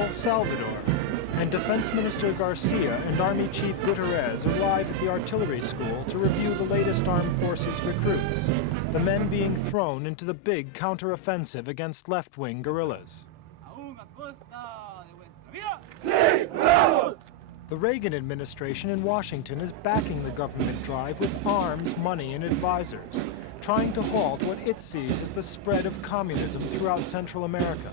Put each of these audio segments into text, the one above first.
El Salvador, and Defense Minister Garcia and Army Chief Guterres arrive at the artillery school to review the latest armed forces recruits, the men being thrown into the big counter-offensive against left-wing guerrillas. The Reagan administration in Washington is backing the government drive with arms, money, and advisors, trying to halt what it sees as the spread of communism throughout Central America.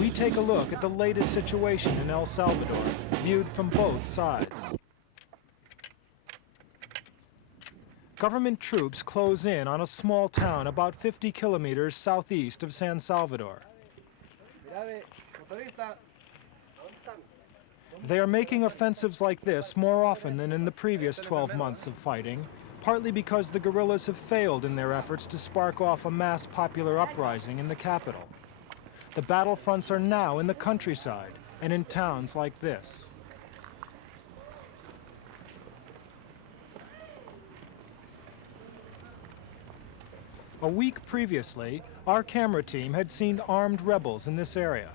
We take a look at the latest situation in El Salvador, viewed from both sides. Government troops close in on a small town about 50 kilometers southeast of San Salvador. They are making offensives like this more often than in the previous 12 months of fighting, partly because the guerrillas have failed in their efforts to spark off a mass popular uprising in the capital. The battlefronts are now in the countryside and in towns like this. A week previously, our camera team had seen armed rebels in this area.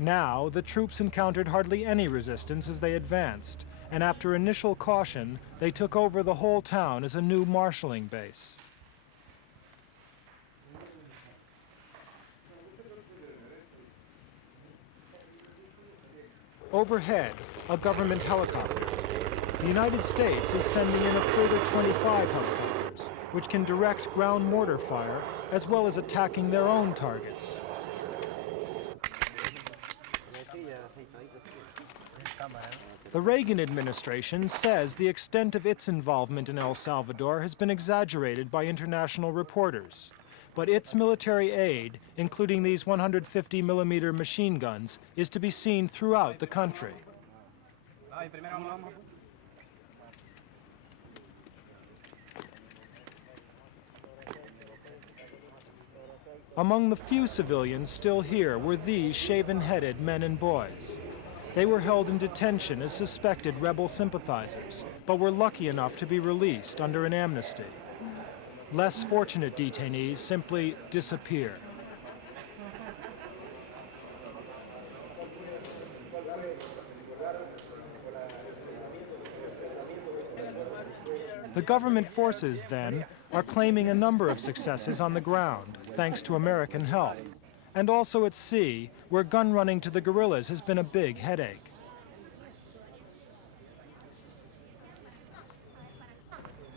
Now, the troops encountered hardly any resistance as they advanced, and after initial caution, they took over the whole town as a new marshalling base. Overhead, a government helicopter. The United States is sending in a further 25 helicopters, which can direct ground mortar fire, as well as attacking their own targets. The Reagan administration says the extent of its involvement in El Salvador has been exaggerated by international reporters. But its military aid, including these 150-millimeter machine guns, is to be seen throughout the country. Among the few civilians still here were these shaven-headed men and boys. They were held in detention as suspected rebel sympathizers, but were lucky enough to be released under an amnesty. Less fortunate detainees simply disappear. The government forces, then, are claiming a number of successes on the ground, thanks to American help, and also at sea, where gun running to the guerrillas has been a big headache.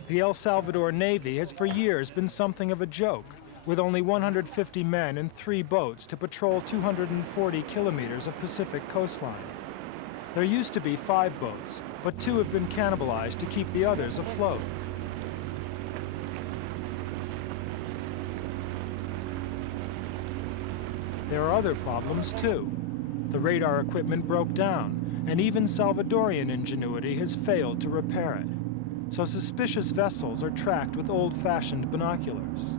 The El Salvador Navy has for years been something of a joke, with only 150 men and 3 boats to patrol 240 kilometers of Pacific coastline. There used to be 5 boats, but 2 have been cannibalized to keep the others afloat. There are other problems, too. The radar equipment broke down, and even Salvadorian ingenuity has failed to repair it. So suspicious vessels are tracked with old-fashioned binoculars.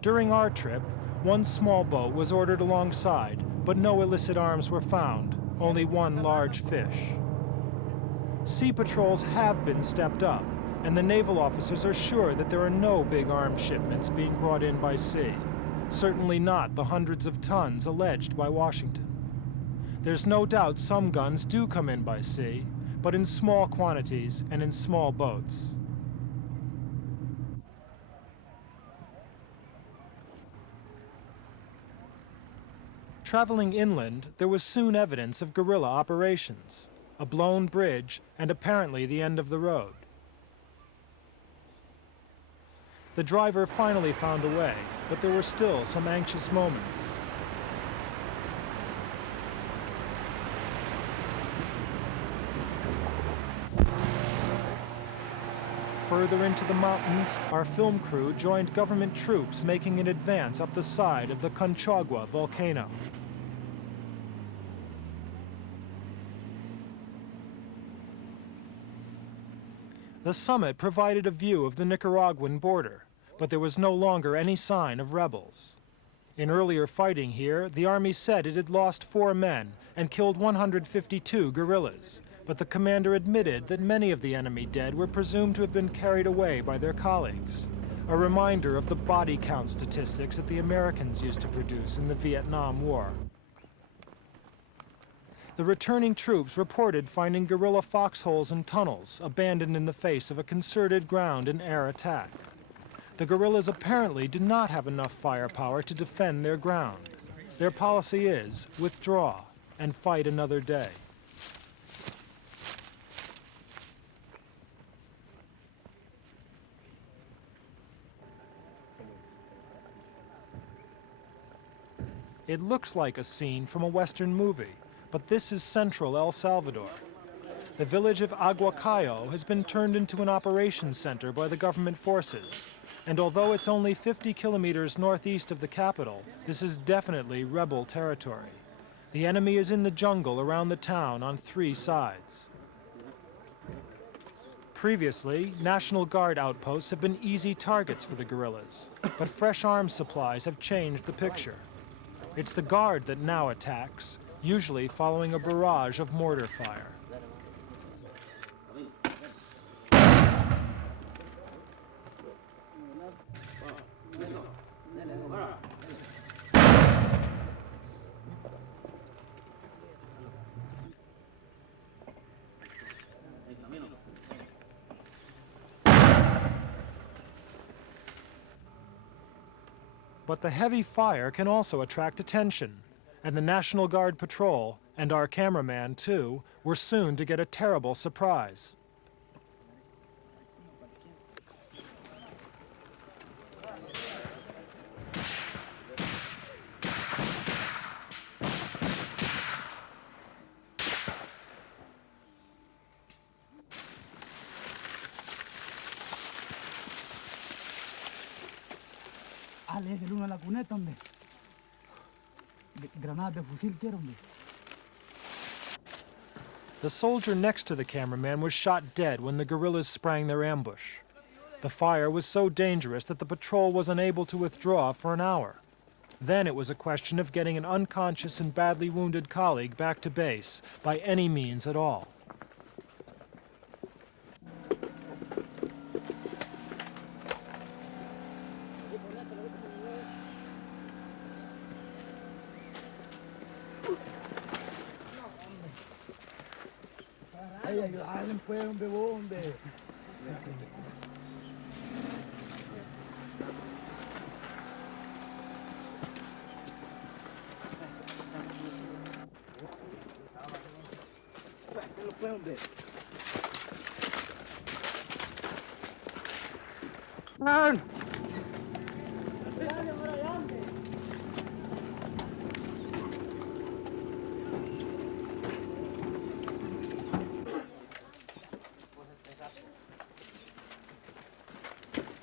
During our trip, one small boat was ordered alongside, but no illicit arms were found, only 1 large fish. Sea patrols have been stepped up, and the naval officers are sure that there are no big arms shipments being brought in by sea. Certainly not the hundreds of tons alleged by Washington. There's no doubt some guns do come in by sea, but in small quantities and in small boats. Traveling inland, there was soon evidence of guerrilla operations, a blown bridge, and apparently the end of the road. The driver finally found a way, but there were still some anxious moments. Further into the mountains, our film crew joined government troops making an advance up the side of the Conchagua volcano. The summit provided a view of the Nicaraguan border, but there was no longer any sign of rebels. In earlier fighting here, the Army said it had lost 4 men and killed 152 guerrillas. But the commander admitted that many of the enemy dead were presumed to have been carried away by their colleagues, a reminder of the body count statistics that the Americans used to produce in the Vietnam War. The returning troops reported finding guerrilla foxholes and tunnels abandoned in the face of a concerted ground and air attack. The guerrillas apparently do not have enough firepower to defend their ground. Their policy is withdraw and fight another day. It looks like a scene from a Western movie, but this is central El Salvador. The village of Aguacayo has been turned into an operations center by the government forces. And although it's only 50 kilometers northeast of the capital, this is definitely rebel territory. The enemy is in the jungle around the town on 3 sides. Previously, National Guard outposts have been easy targets for the guerrillas, but fresh arms supplies have changed the picture. It's the Guard that now attacks, usually following a barrage of mortar fire. But the heavy fire can also attract attention, and the National Guard patrol, and our cameraman too, were soon to get a terrible surprise. Una cuneta, hombre. Granadas de fusil quiero, hombre. The soldier next to the cameraman was shot dead when the guerrillas sprang their ambush. The fire was so dangerous that the patrol was unable to withdraw for an hour. Then it was a question of getting an unconscious and badly wounded colleague back to base by any means at all.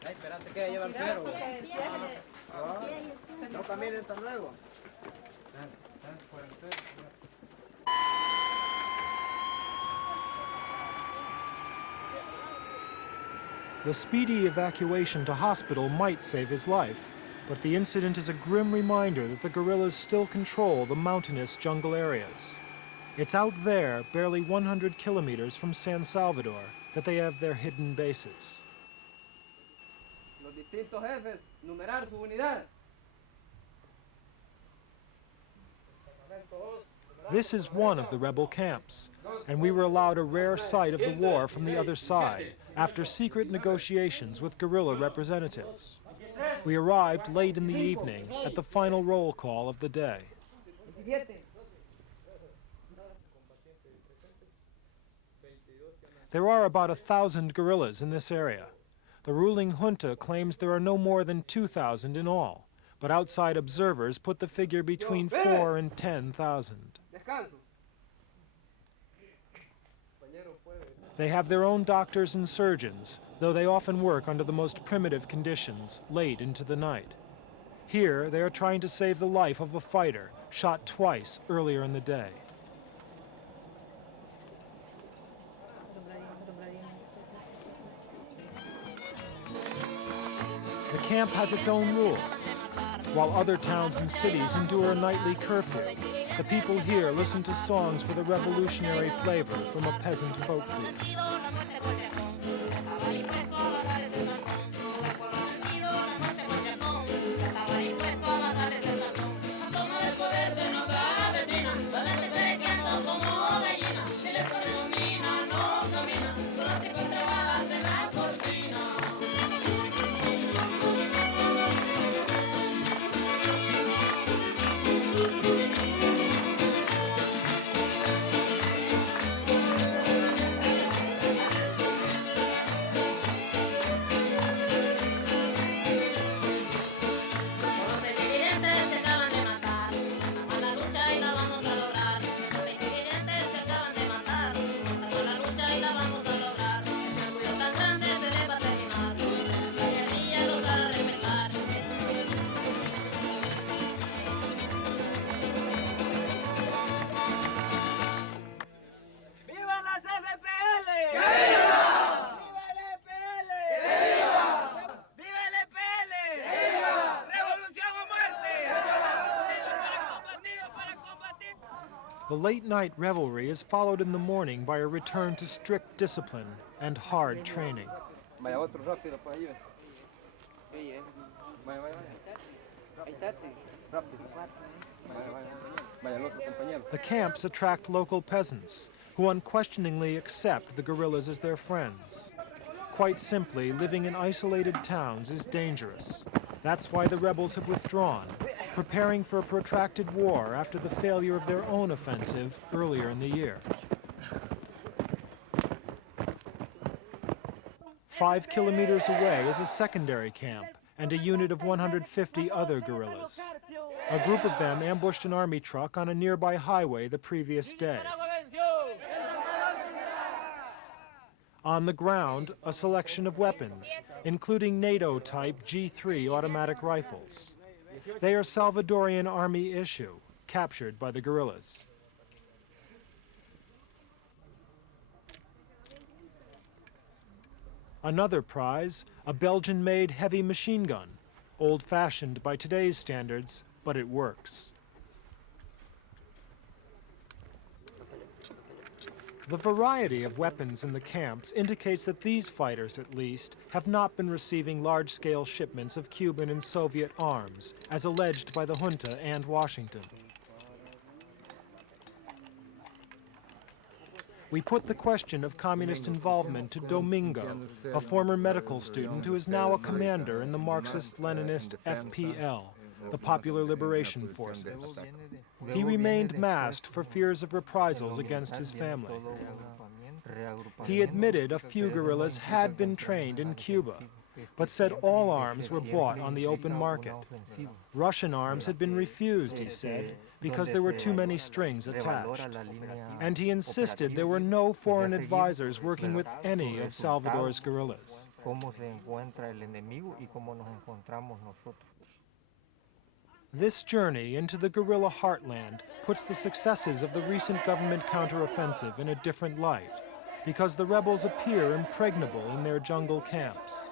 Espérate que lleva el cero. No caminen tan luego. The speedy evacuation to hospital might save his life, but the incident is a grim reminder that the guerrillas still control the mountainous jungle areas. It's out there, barely 100 kilometers from San Salvador, that they have their hidden bases. Los distintos jefes, numerar su unidad. This is one of the rebel camps, and we were allowed a rare sight of the war from the other side after secret negotiations with guerrilla representatives. We arrived late in the evening at the final roll call of the day. There are about 1,000 guerrillas in this area. The ruling junta claims there are no more than 2,000 in all, but outside observers put the figure between 4,000 and 10,000. They have their own doctors and surgeons, though they often work under the most primitive conditions, late into the night. Here, they are trying to save the life of a fighter, shot twice earlier in the day. The camp has its own rules. While other towns and cities endure a nightly curfew, the people here listen to songs with a revolutionary flavor from a peasant folk group. The late-night revelry is followed in the morning by a return to strict discipline and hard training. Vaya otro rápido por ahí. Vaya, vaya, vaya. Ahí está, rápido. Vaya el otro compañero. The camps attract local peasants, who unquestioningly accept the guerrillas as their friends. Quite simply, living in isolated towns is dangerous. That's why the rebels have withdrawn, preparing for a protracted war after the failure of their own offensive earlier in the year. 5 kilometers away is a secondary camp and a unit of 150 other guerrillas. A group of them ambushed an army truck on a nearby highway the previous day. On the ground, a selection of weapons, including NATO-type G3 automatic rifles. They are Salvadorian Army issue, captured by the guerrillas. Another prize, a Belgian-made heavy machine gun, old-fashioned by today's standards, but it works. The variety of weapons in the camps indicates that these fighters, at least, have not been receiving large-scale shipments of Cuban and Soviet arms, as alleged by the junta and Washington. We put the question of communist involvement to Domingo, a former medical student who is now a commander in the Marxist-Leninist FPL, the Popular Liberation Forces. He remained masked for fears of reprisals against his family. He admitted a few guerrillas had been trained in Cuba, but said all arms were bought on the open market. Russian arms had been refused, he said, because there were too many strings attached. And he insisted there were no foreign advisors working with any of Salvador's guerrillas. This journey into the guerrilla heartland puts the successes of the recent government counteroffensive in a different light, because the rebels appear impregnable in their jungle camps.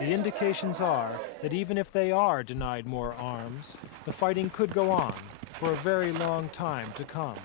The indications are that even if they are denied more arms, the fighting could go on for a very long time to come.